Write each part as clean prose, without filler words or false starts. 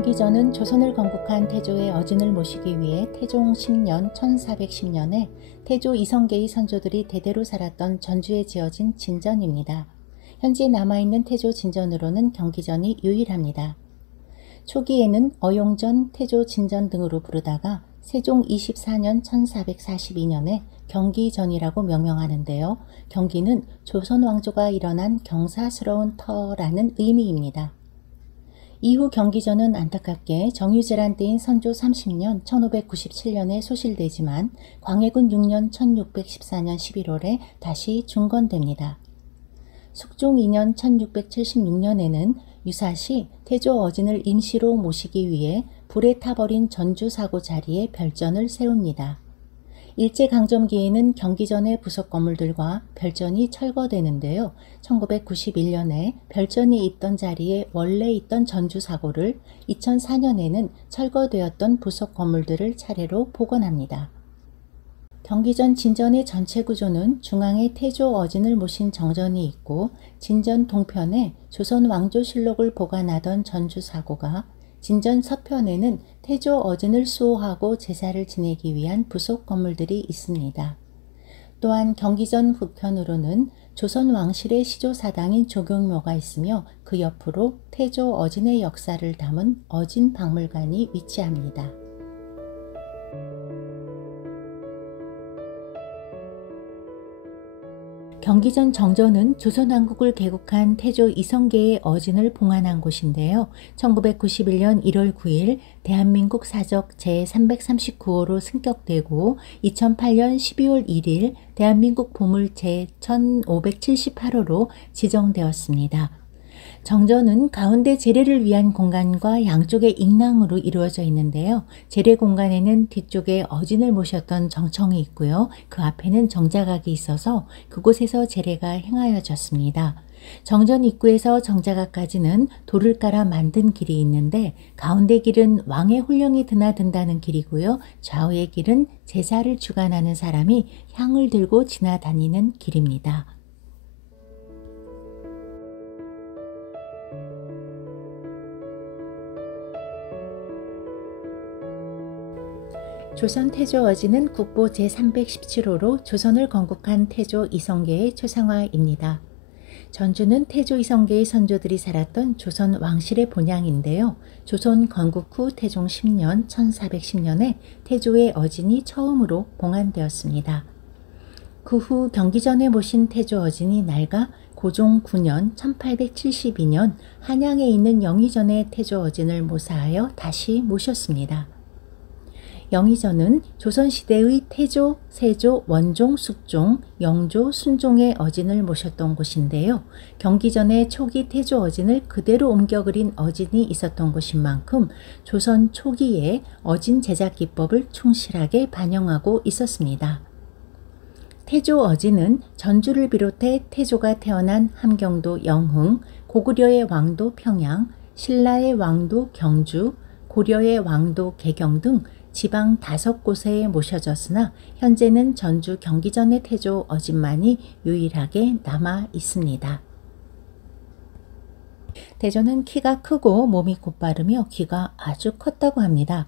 경기전은 조선을 건국한 태조의 어진을 모시기 위해 태종 10년 1410년에 태조 이성계의 선조들이 대대로 살았던 전주에 지어진 진전입니다. 현재 남아있는 태조 진전으로는 경기전이 유일합니다. 초기에는 어용전, 태조 진전 등으로 부르다가 세종 24년 1442년에 경기전이라고 명명하는데요. 경기는 조선 왕조가 일어난 경사스러운 터라는 의미입니다. 이후 경기전은 안타깝게 정유재란 때인 선조 30년 1597년에 소실되지만 광해군 6년 1614년 11월에 다시 중건됩니다. 숙종 2년 1676년에는 유사시 태조 어진을 임시로 모시기 위해 불에 타버린 전주사고 자리에 별전을 세웁니다. 일제강점기에는 경기전의 부속 건물들과 별전이 철거되는데요. 1991년에 별전이 있던 자리에 원래 있던 전주사고를 2004년에는 철거되었던 부속 건물들을 차례로 복원합니다. 경기전 진전의 전체 구조는 중앙에 태조 어진을 모신 정전이 있고 진전 동편에 조선 왕조실록을 보관하던 전주사고가 진전 서편에는 태조 어진을 수호하고 제사를 지내기 위한 부속 건물들이 있습니다. 또한 경기전 북편으로는 조선 왕실의 시조사당인 조경묘가 있으며 그 옆으로 태조 어진의 역사를 담은 어진박물관이 위치합니다. 경기전 정전은 조선왕국을 개국한 태조 이성계의 어진을 봉안한 곳인데요. 1991년 1월 9일 대한민국 사적 제339호로 승격되고 2008년 12월 1일 대한민국 보물 제1578호로 지정되었습니다. 정전은 가운데 제례를 위한 공간과 양쪽의 잉랑으로 이루어져 있는데요. 제례 공간에는 뒤쪽에 어진을 모셨던 정청이 있고요. 그 앞에는 정자각이 있어서 그곳에서 제례가 행하여졌습니다. 정전 입구에서 정자각까지는 돌을 깔아 만든 길이 있는데 가운데 길은 왕의 혼령이 드나든다는 길이고요. 좌우의 길은 제사를 주관하는 사람이 향을 들고 지나다니는 길입니다. 조선 태조 어진은 국보 제317호로 조선을 건국한 태조 이성계의 초상화입니다. 전주는 태조 이성계의 선조들이 살았던 조선 왕실의 본향인데요. 조선 건국 후 태종 10년 1410년에 태조의 어진이 처음으로 봉안되었습니다. 그 후 경기전에 모신 태조 어진이 낡아 고종 9년 1872년 한양에 있는 영의전에 태조 어진을 모사하여 다시 모셨습니다. 영의전은 조선시대의 태조, 세조, 원종, 숙종, 영조, 순종의 어진을 모셨던 곳인데요. 경기전에 초기 태조 어진을 그대로 옮겨 그린 어진이 있었던 곳인 만큼 조선 초기에 어진 제작 기법을 충실하게 반영하고 있었습니다. 태조 어진은 전주를 비롯해 태조가 태어난 함경도 영흥, 고구려의 왕도 평양, 신라의 왕도 경주, 고려의 왕도 개경 등 지방 5곳에 모셔졌으나 현재는 전주 경기전의 태조 어진만이 유일하게 남아 있습니다. 태조는 키가 크고 몸이 곧바르며 귀가 아주 컸다고 합니다.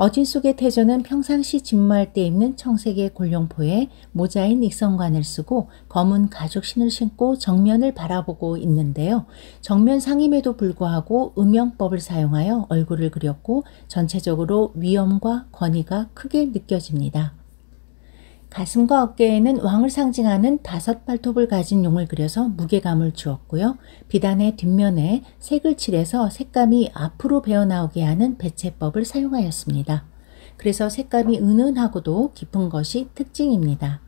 어진 속의 태조는 평상시 진무할 때 입는 청색의 골룡포에 모자인 익성관을 쓰고 검은 가죽신을 신고 정면을 바라보고 있는데요. 정면 상임에도 불구하고 음영법을 사용하여 얼굴을 그렸고 전체적으로 위엄과 권위가 크게 느껴집니다. 가슴과 어깨에는 왕을 상징하는 5발톱을 가진 용을 그려서 무게감을 주었고요. 비단의 뒷면에 색을 칠해서 색감이 앞으로 배어나오게 하는 배채법을 사용하였습니다. 그래서 색감이 은은하고도 깊은 것이 특징입니다.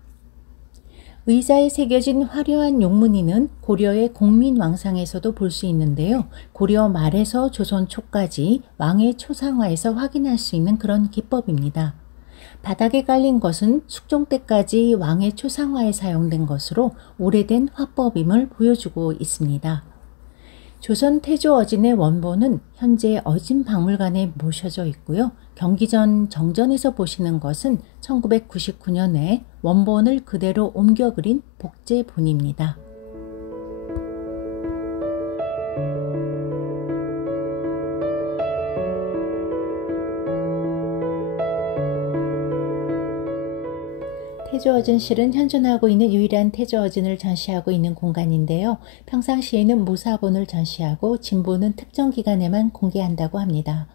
의자에 새겨진 화려한 용무늬는 고려의 공민왕상에서도 볼 수 있는데요. 고려 말에서 조선 초까지 왕의 초상화에서 확인할 수 있는 그런 기법입니다. 바닥에 깔린 것은 숙종 때까지 왕의 초상화에 사용된 것으로 오래된 화법임을 보여주고 있습니다. 조선 태조 어진의 원본은 현재 어진박물관에 모셔져 있고요. 경기전 정전에서 보시는 것은 1999년에 원본을 그대로 옮겨 그린 복제본입니다. 태조어진실은 현존하고 있는 유일한 태조어진을 전시하고 있는 공간인데요. 평상시에는 모사본을 전시하고 진본은 특정 기간에만 공개한다고 합니다.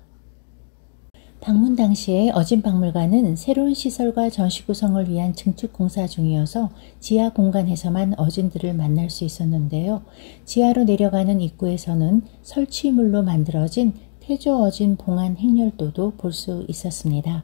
방문 당시에 어진박물관은 새로운 시설과 전시 구성을 위한 증축 공사 중이어서 지하 공간에서만 어진들을 만날 수 있었는데요. 지하로 내려가는 입구에서는 설치물로 만들어진 태조어진 봉안 행렬도도 볼 수 있었습니다.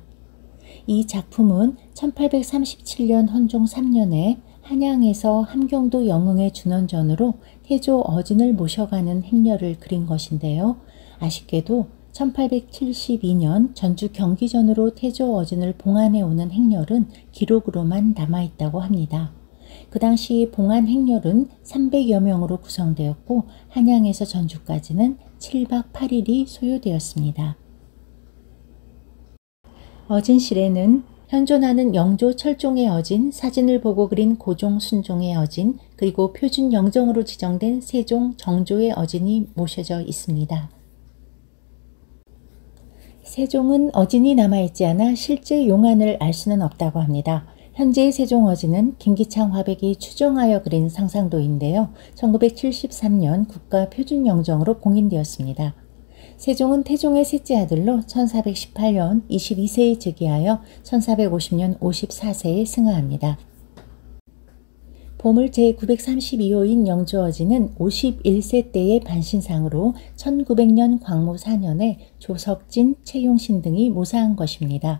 이 작품은 1837년 헌종 3년에 한양에서 함경도 영흥의 준원전으로 태조 어진을 모셔가는 행렬을 그린 것인데요. 아쉽게도 1872년 전주 경기전으로 태조 어진을 봉안해 오는 행렬은 기록으로만 남아있다고 합니다. 그 당시 봉안 행렬은 300여 명으로 구성되었고 한양에서 전주까지는 7박 8일이 소요되었습니다. 어진실에는 현존하는 영조 철종의 어진, 사진을 보고 그린 고종 순종의 어진, 그리고 표준 영정으로 지정된 세종 정조의 어진이 모셔져 있습니다. 세종은 어진이 남아있지 않아 실제 용안을 알 수는 없다고 합니다. 현재의 세종 어진은 김기창 화백이 추종하여 그린 상상도인데요. 1973년 국가표준영정으로 공인되었습니다. 세종은 태종의 셋째 아들로 1418년 22세에 즉위하여 1450년 54세에 승하합니다. 보물 제932호인 영조어진은 51세 때의 반신상으로 1900년 광무 4년에 조석진, 최용신 등이 모사한 것입니다.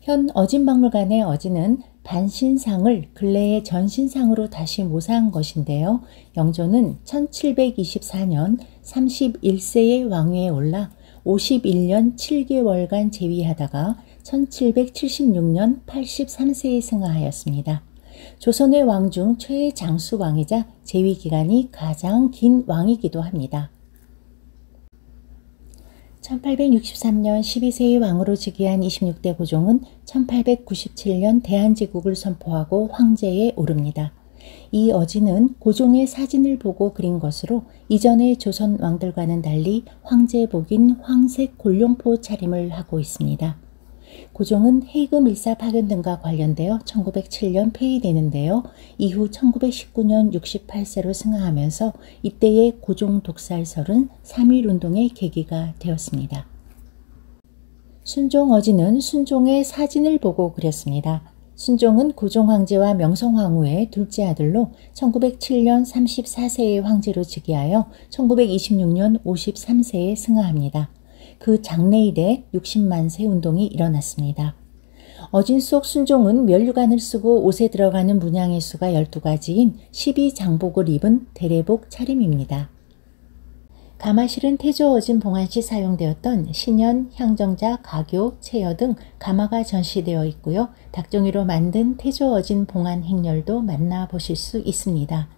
현 어진박물관의 어진은 반신상을 근래의 전신상으로 다시 모사한 것인데요. 영조는 1724년 31세의 왕위에 올라 51년 7개월간 재위하다가 1776년 83세에 승하하였습니다. 조선의 왕 중 최애 장수 왕이자 재위 기간이 가장 긴 왕이기도 합니다. 1863년 12세의 왕으로 즉위한 26대 고종은 1897년 대한제국을 선포하고 황제에 오릅니다. 이 어진은 고종의 사진을 보고 그린 것으로 이전의 조선 왕들과는 달리 황제복인 황색 골룡포 차림을 하고 있습니다. 고종은 해금 일사 파견 등과 관련되어 1907년 폐위되는데요. 이후 1919년 68세로 승하하면서 이때의 고종 독살설은 3.1운동의 계기가 되었습니다. 순종 어진은 순종의 사진을 보고 그렸습니다. 순종은 고종 황제와 명성 황후의 둘째 아들로 1907년 34세의 황제로 즉위하여 1926년 53세에 승하합니다. 그 장래일에 60만세 운동이 일어났습니다. 어진 속 순종은 면류관을 쓰고 옷에 들어가는 문양의 수가 12가지인 12장복을 입은 대례복 차림입니다. 가마실은 태조 어진 봉안 시 사용되었던 신연, 향정자, 가교, 채여 등 가마가 전시되어 있고요. 닭종이로 만든 태조 어진 봉안 행렬도 만나보실 수 있습니다.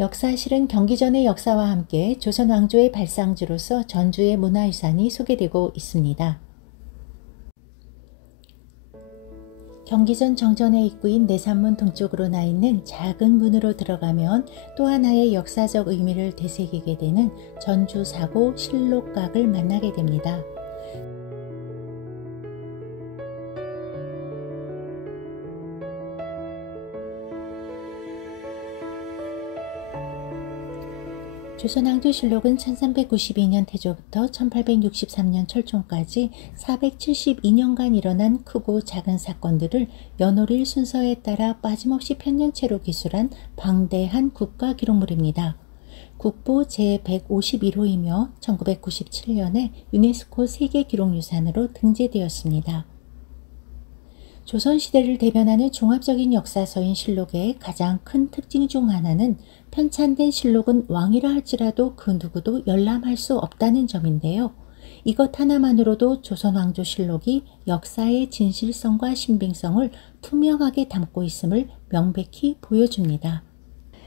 역사실은 경기전의 역사와 함께 조선 왕조의 발상지로서 전주의 문화유산이 소개되고 있습니다. 경기전 정전의 입구인 내산문 동쪽으로 나 있는 작은 문으로 들어가면 또 하나의 역사적 의미를 되새기게 되는 전주사고 실록각을 만나게 됩니다. 조선왕조실록은 1392년 태조부터 1863년 철종까지 472년간 일어난 크고 작은 사건들을 연호릴 순서에 따라 빠짐없이 편년체로 기술한 방대한 국가기록물입니다. 국보 제151호이며 1997년에 유네스코 세계기록유산으로 등재되었습니다. 조선시대를 대변하는 종합적인 역사서인 실록의 가장 큰 특징 중 하나는 편찬된 실록은 왕이라 할지라도 그 누구도 열람할 수 없다는 점인데요. 이것 하나만으로도 조선왕조실록이 역사의 진실성과 신빙성을 투명하게 담고 있음을 명백히 보여줍니다.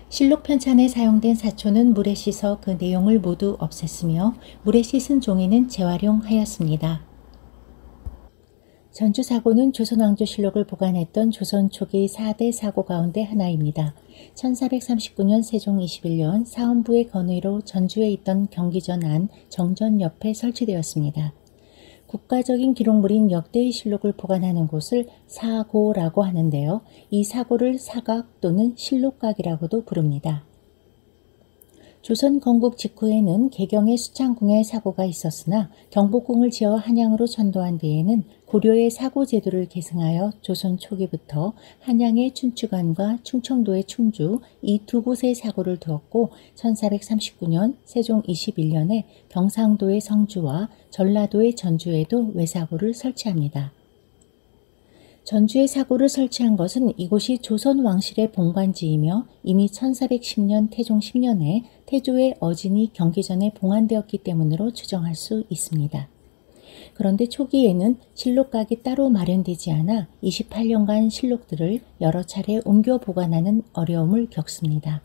실록 편찬에 사용된 사초는 물에 씻어 그 내용을 모두 없앴으며 물에 씻은 종이는 재활용하였습니다. 전주사고는 조선왕조실록을 보관했던 조선 초기 4대 사고 가운데 하나입니다. 1439년 세종 21년 사헌부의 건의로 전주에 있던 경기전 안 정전 옆에 설치되었습니다. 국가적인 기록물인 역대의 실록을 보관하는 곳을 사고라고 하는데요. 이 사고를 사각 또는 실록각이라고도 부릅니다. 조선 건국 직후에는 개경의 수창궁에 사고가 있었으나 경복궁을 지어 한양으로 전도한 뒤에는 고려의 사고 제도를 계승하여 조선 초기부터 한양의 춘추관과 충청도의 충주 이 두 곳에 사고를 두었고 1439년 세종 21년에 경상도의 성주와 전라도의 전주에도 외사고를 설치합니다. 전주에 사고를 설치한 것은 이곳이 조선 왕실의 본관지이며 이미 1410년 태종 10년에 태조의 어진이 경기전에 봉안되었기 때문으로 추정할 수 있습니다. 그런데 초기에는 실록각이 따로 마련되지 않아 28년간 실록들을 여러 차례 옮겨 보관하는 어려움을 겪습니다.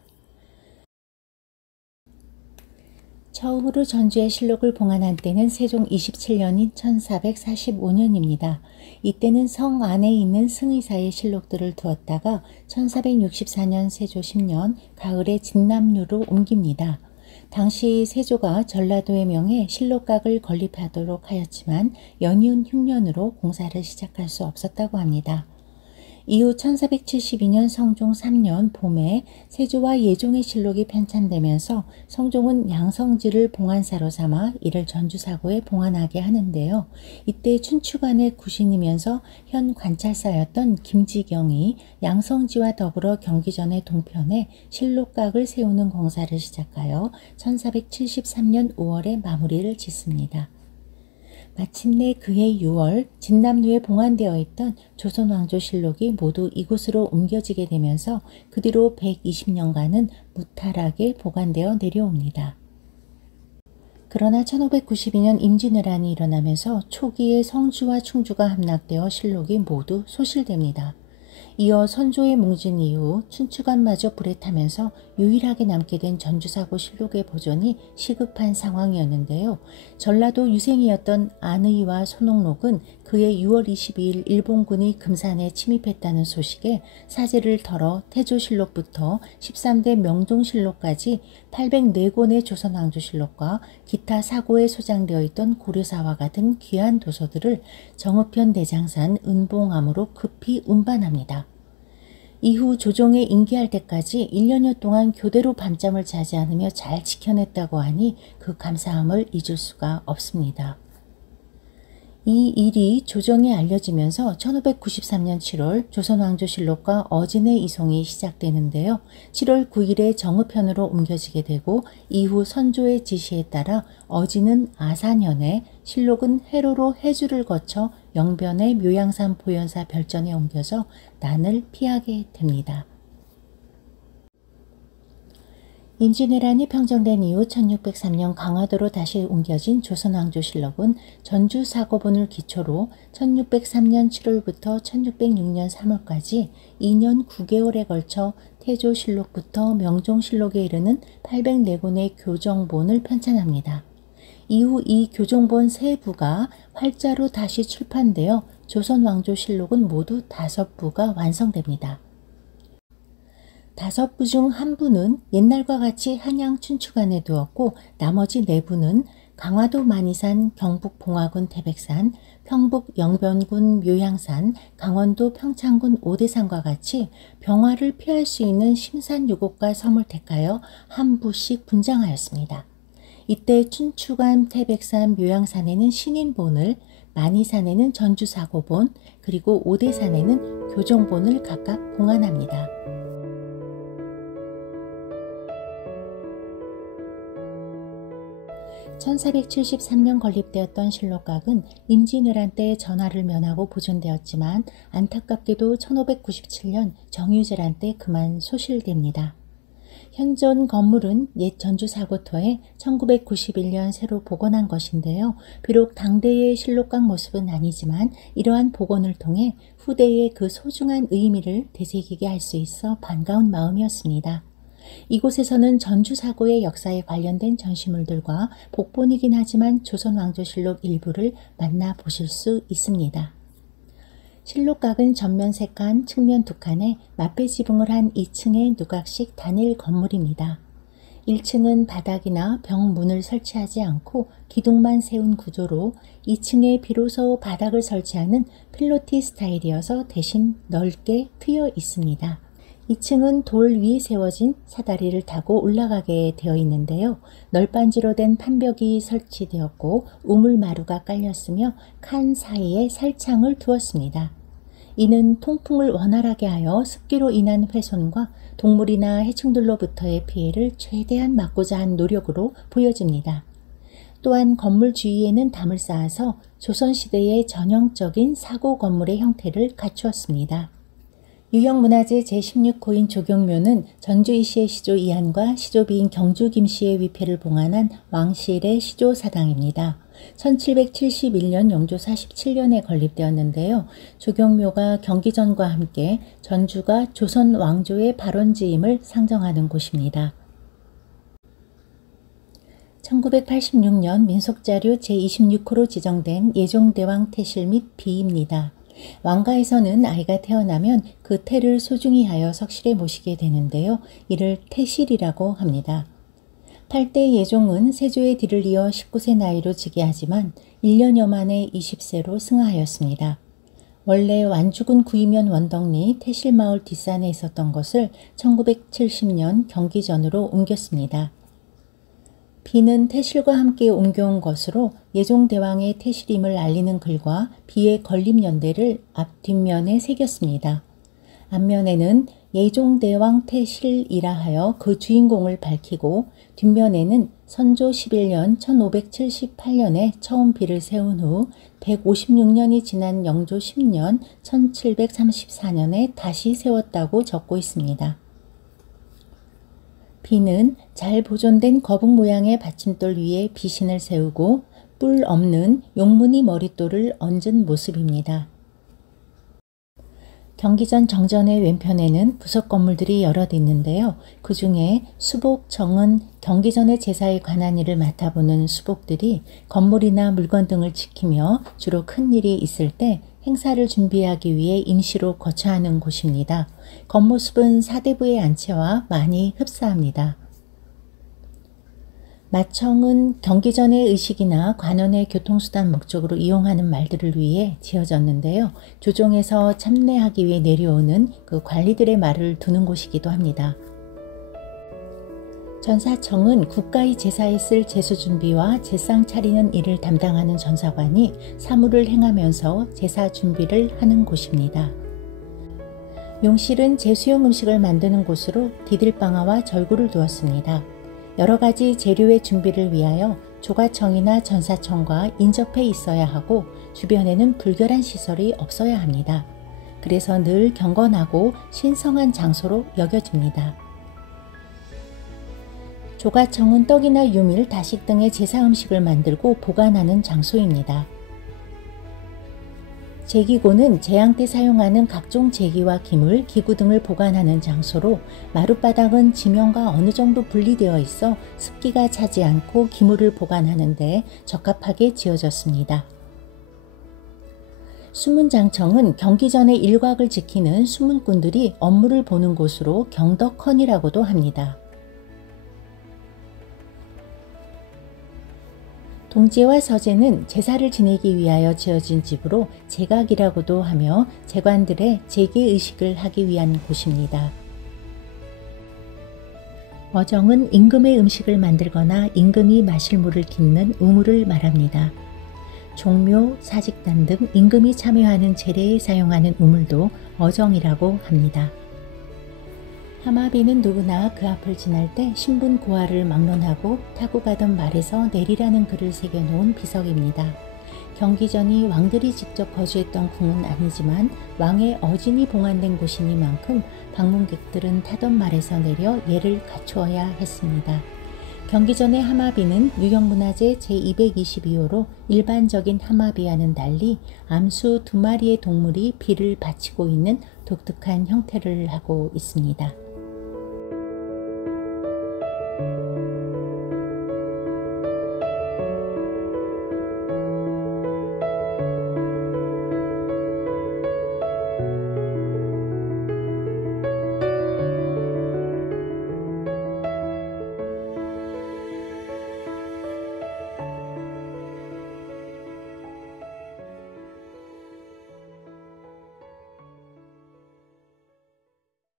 처음으로 전주에 실록을 봉안한 때는 세종 27년인 1445년입니다. 이때는 성 안에 있는 승의사의 실록들을 두었다가 1464년 세조 10년 가을에 진남루로 옮깁니다. 당시 세조가 전라도의 명에 실록각을 건립하도록 하였지만 연이은 흉년으로 공사를 시작할 수 없었다고 합니다. 이후 1472년 성종 3년 봄에 세조와 예종의 실록이 편찬되면서 성종은 양성지를 봉안사로 삼아 이를 전주사고에 봉안하게 하는데요. 이때 춘추관의 구신이면서 현 관찰사였던 김지경이 양성지와 더불어 경기전의 동편에 실록각을 세우는 공사를 시작하여 1473년 5월에 마무리를 짓습니다. 마침내 그해 6월 진남루에 봉안되어 있던 조선왕조실록이 모두 이곳으로 옮겨지게 되면서 그 뒤로 120년간은 무탈하게 보관되어 내려옵니다. 그러나 1592년 임진왜란이 일어나면서 초기에 성주와 충주가 함락되어 실록이 모두 소실됩니다. 이어 선조의 뭉진 이후 춘추관마저 불에 타면서 유일하게 남게 된 전주사고 실록의 보존이 시급한 상황이었는데요. 전라도 유생이었던 안의와 손옥록은 그해 6월 22일 일본군이 금산에 침입했다는 소식에 사제를 털어 태조실록부터 13대 명종실록까지 804권의 조선왕조실록과 기타 사고에 소장되어 있던 고려사와 같은 귀한 도서들을 정읍현 대장산 은봉암으로 급히 운반합니다. 이후 조정에 임기할 때까지 1년여 동안 교대로 밤잠을 자지 않으며 잘 지켜냈다고 하니 그 감사함을 잊을 수가 없습니다. 이 일이 조정에 알려지면서 1593년 7월 조선왕조실록과 어진의 이송이 시작되는데요. 7월 9일에 정읍현으로 옮겨지게 되고 이후 선조의 지시에 따라 어진은 아산현에 실록은 해로로 해주를 거쳐 영변의 묘양산 보현사 별전에 옮겨져 난을 피하게 됩니다. 임진왜란이 평정된 이후 1603년 강화도로 다시 옮겨진 조선왕조실록은 전주사고본을 기초로 1603년 7월부터 1606년 3월까지 2년 9개월에 걸쳐 태조실록부터 명종실록에 이르는 804권의 교정본을 편찬합니다. 이후 이 교정본 세 부가 활자로 다시 출판되어 조선왕조실록은 모두 5부가 완성됩니다. 5부 중 한 부는 옛날과 같이 한양 춘추관에 두었고 나머지 4부는 강화도 만이산, 경북 봉화군 태백산, 평북 영변군 묘향산, 강원도 평창군 오대산과 같이 병화를 피할 수 있는 심산 6곳과 섬을 택하여 한 부씩 분장하였습니다. 이때 춘추관, 태백산, 묘향산에는 신인본을, 만이산에는 전주사고본, 그리고 오대산에는 교정본을 각각 봉안합니다. 1473년 건립되었던 실록각은 임진왜란 때 전화를 면하고 보존되었지만 안타깝게도 1597년 정유재란 때 그만 소실됩니다. 현존 건물은 옛 전주사고터에 1991년 새로 복원한 것인데요. 비록 당대의 실록각 모습은 아니지만 이러한 복원을 통해 후대의 그 소중한 의미를 되새기게 할 수 있어 반가운 마음이었습니다. 이곳에서는 전주사고의 역사에 관련된 전시물들과 복본이긴 하지만 조선왕조실록 일부를 만나보실 수 있습니다. 실록각은 전면 3칸, 측면 2칸에 마패 지붕을 한 2층의 누각식 단일 건물입니다. 1층은 바닥이나 벽 문을 설치하지 않고 기둥만 세운 구조로 2층에 비로소 바닥을 설치하는 필로티 스타일이어서 대신 넓게 트여 있습니다. 2층은 돌 위에 세워진 사다리를 타고 올라가게 되어 있는데요. 널빤지로 된 판벽이 설치되었고 우물마루가 깔렸으며 칸 사이에 살창을 두었습니다. 이는 통풍을 원활하게 하여 습기로 인한 훼손과 동물이나 해충들로부터의 피해를 최대한 막고자 한 노력으로 보여집니다. 또한 건물 주위에는 담을 쌓아서 조선시대의 전형적인 사고 건물의 형태를 갖추었습니다. 유형문화재 제16호인 조경묘는 전주 이씨의 시조 이한과 시조비인 경주 김씨의 위패를 봉안한 왕실의 시조사당입니다. 1771년 영조 47년에 건립되었는데요. 조경묘가 경기전과 함께 전주가 조선 왕조의 발원지임을 상정하는 곳입니다. 1986년 민속자료 제26호로 지정된 예종대왕 태실 및 비입니다. 왕가에서는 아이가 태어나면 그 태를 소중히 하여 석실에 모시게 되는데요. 이를 태실이라고 합니다. 8대 예종은 세조의 뒤를 이어 19세 나이로 즉위하지만 1년여 만에 20세로 승하하였습니다. 원래 완주군 구이면 원덕리 태실마을 뒷산에 있었던 것을 1970년 경기전으로 옮겼습니다. 비는 태실과 함께 옮겨온 것으로 예종대왕의 태실임을 알리는 글과 비의 건립연대를 앞뒷면에 새겼습니다. 앞면에는 예종대왕 태실이라 하여 그 주인공을 밝히고 뒷면에는 선조 11년 1578년에 처음 비를 세운 후 156년이 지난 영조 10년 1734년에 다시 세웠다고 적고 있습니다. 비는 잘 보존된 거북 모양의 받침돌 위에 비신을 세우고 뿔 없는 용무늬 머릿돌을 얹은 모습입니다. 경기전 정전의 왼편에는 부속 건물들이 여럿 있는데요. 그 중에 수복, 정은 경기전의 제사에 관한 일을 맡아보는 수복들이 건물이나 물건 등을 지키며 주로 큰 일이 있을 때 행사를 준비하기 위해 임시로 거처하는 곳입니다. 겉모습은 사대부의 안채와 많이 흡사합니다. 마청은 경기전의 의식이나 관원의 교통수단 목적으로 이용하는 말들을 위해 지어졌는데요. 조정에서 참례하기 위해 내려오는 그 관리들의 말을 두는 곳이기도 합니다. 전사청은 국가의 제사에 쓸 제수 준비와 제상 차리는 일을 담당하는 전사관이 사무를 행하면서 제사 준비를 하는 곳입니다. 용실은 제수용 음식을 만드는 곳으로 디딜방아와 절구를 두었습니다. 여러 가지 재료의 준비를 위하여 조가청이나 전사청과 인접해 있어야 하고 주변에는 불결한 시설이 없어야 합니다. 그래서 늘 경건하고 신성한 장소로 여겨집니다. 조가청은 떡이나 유밀, 다식 등의 제사 음식을 만들고 보관하는 장소입니다. 제기고는 제양 때 사용하는 각종 제기와 기물, 기구 등을 보관하는 장소로 마룻바닥은 지면과 어느 정도 분리되어 있어 습기가 차지 않고 기물을 보관하는 데 적합하게 지어졌습니다. 수문장청은 경기전의 일곽을 지키는 수문꾼들이 업무를 보는 곳으로 경덕헌이라고도 합니다. 동제와 서제는 제사를 지내기 위하여 지어진 집으로 제각이라고도 하며 제관들의 제계의식을 하기 위한 곳입니다. 어정은 임금의 음식을 만들거나 임금이 마실 물을 깃는 우물을 말합니다. 종묘, 사직단 등 임금이 참여하는 제례에 사용하는 우물도 어정이라고 합니다. 하마비는 누구나 그 앞을 지날 때 신분 고하를 막론하고 타고 가던 말에서 내리라는 글을 새겨놓은 비석입니다. 경기전이 왕들이 직접 거주했던 궁은 아니지만 왕의 어진이 봉안된 곳이니만큼 방문객들은 타던 말에서 내려 예를 갖추어야 했습니다. 경기전의 하마비는 유형문화재 제222호로 일반적인 하마비와는 달리 암수 2마리의 동물이 비를 받치고 있는 독특한 형태를 하고 있습니다.